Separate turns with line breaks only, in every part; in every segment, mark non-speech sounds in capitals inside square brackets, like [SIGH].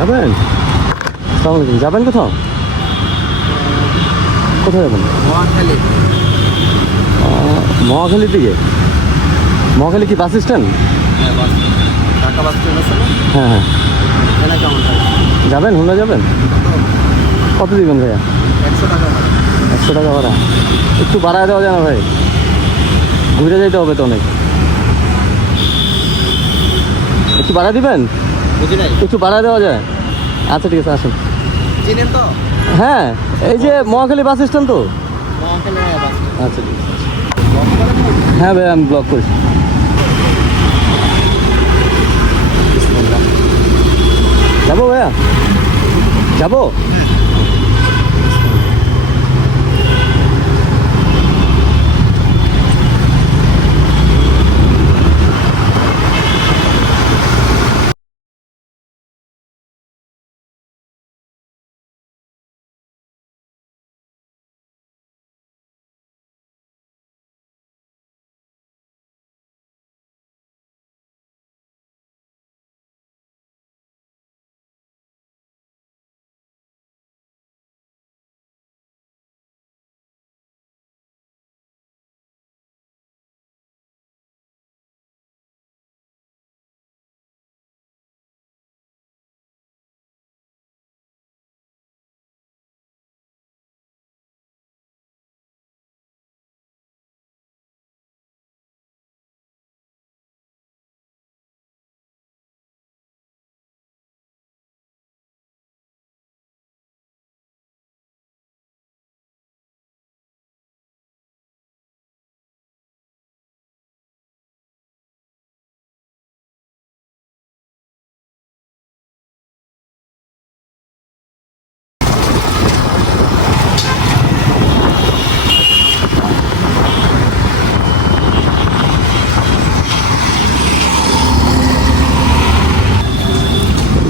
যাবেন? যাবেন কোথাও? কোথায় যাবেন?
মহাখালী।
মহাখালীর দিকে? মহাখালী কি বাস স্ট্যান্ড?
হ্যাঁ
হ্যাঁ হ্যাঁ। যাবেন হুন্ডা যাবেন? কত দিবেন ভাইয়া?
একশো টাকা ভাড়া।
একশো টাকা ভাড়া। একটু বাড়ায় দেওয়া যায় না ভাই? ঘুরে যেতে হবে তো অনেক। একটু বাড়ায় দিবেন?
বুঝি নাই?
একটু বাড়ায় দেওয়া যায়? আচ্ছা ঠিক আছে আসুন।
চিনেন তো?
হ্যাঁ এই যে মহাখালী বাস স্ট্যান্ড তো?
হ্যাঁ
আচ্ছা ঠিক আছে। হ্যাঁ ভাই আমি ব্লক করেছি। যাব ভাইয়া? যাব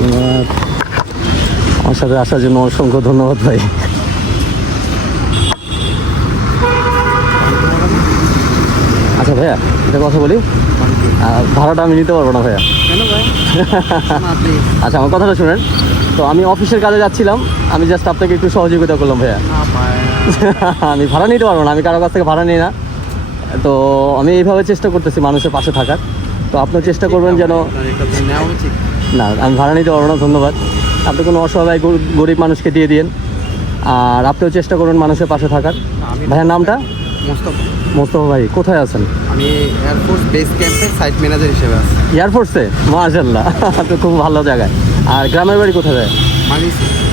ধন্যবাদ আমার সাথে আসার জন্য অসংখ্য ধন্যবাদ ভাই। আচ্ছা ভাইয়া এটা কথা বলি। ভাড়াটা আমি নিতে পারব না ভাইয়া। [LAUGHS] আচ্ছা আমার কথাটা শুনেন। তো আমি অফিসের কাজে যাচ্ছিলাম। আমি জাস্ট আপনাকে একটু সহযোগিতা করলাম ভাইয়া। [LAUGHS] আমি ভাড়া নিতে পারব না আমি কারও কাছ থেকে ভাড়া নিই না। তো আমি এইভাবে চেষ্টা করতেছি মানুষের পাশে থাকার। তো আপনিও চেষ্টা করবেন যেন না আমি ভাড়া নিতে পারব না ধন্যবাদ। আপনি কোনো অসহায় গর- গরিব মানুষকে দিয়ে দিন আর আপনিও চেষ্টা করুন মানুষের পাশে থাকার। ভাইয়ের নামটা?
মোস্তফা।
মোস্তফা ভাই কোথায় আছেন?
আমি এয়ারফোর্স বেস ক্যাম্পের সাইট ম্যানেজার হিসেবে আছি।
এয়ারফোর্সে মার্শাল্লাহ তো খুব ভালো জায়গায়। আর গ্রামের বাড়ি কোথায় যায়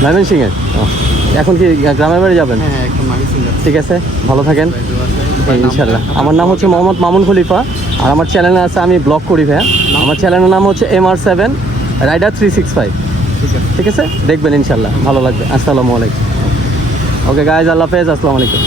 ময়মনসিংহে এখন কি গ্রামের বাড়ি যাবেন?
হ্যাঁ হ্যাঁ
ঠিক আছে ভালো থাকেন। ইনশাল্লাহ আমার নাম হচ্ছে মোহাম্মদ মামুন খলিফা। আর আমার চ্যানেলে আছে আমি ব্লগ করি ভাইয়া। আমার চ্যানেলের নাম হচ্ছে M R seven rider three six five
ঠিক আছে।
দেখবেন ইনশাল্লাহ ভালো লাগবে। আসসালামু আলাইকুম। ওকে গাইজ আল্লাহ ফেজ আসসালামু আলাইকুম।